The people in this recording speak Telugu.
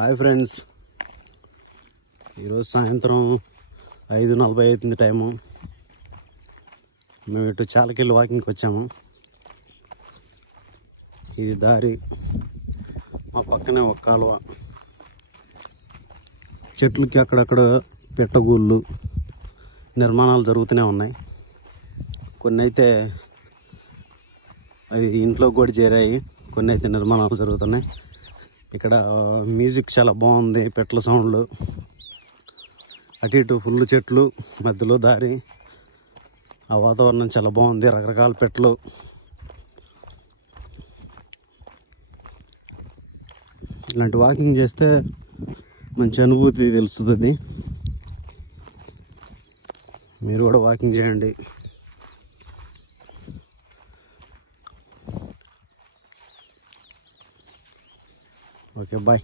హాయ్ ఫ్రెండ్స్, ఈరోజు సాయంత్రం 5:40 అవుతుంది టైము. మేము ఇటు చాలకెళ్ళి వాకింగ్కి వచ్చాము. ఇది దారి, మా పక్కనే ఒక కాలువ, చెట్లకి అక్కడక్కడ పెట్టగూళ్ళు నిర్మాణాలు జరుగుతూనే ఉన్నాయి. కొన్ని అయితే అవి ఇంట్లో కూడా చేరాయి, కొన్ని అయితే నిర్మాణాలు జరుగుతున్నాయి. ఇక్కడ మ్యూజిక్ చాలా బాగుంది, పెట్టల సౌండ్లు, అటు ఇటు ఫుల్ చెట్లు, మధ్యలో దారి, ఆ వాతావరణం చాలా బాగుంది. రకరకాల పెట్టలు, ఇలాంటి వాకింగ్ చేస్తే మంచి అనుభూతి తెలుస్తుంది. మీరు కూడా వాకింగ్ చేయండి. Okay, bye.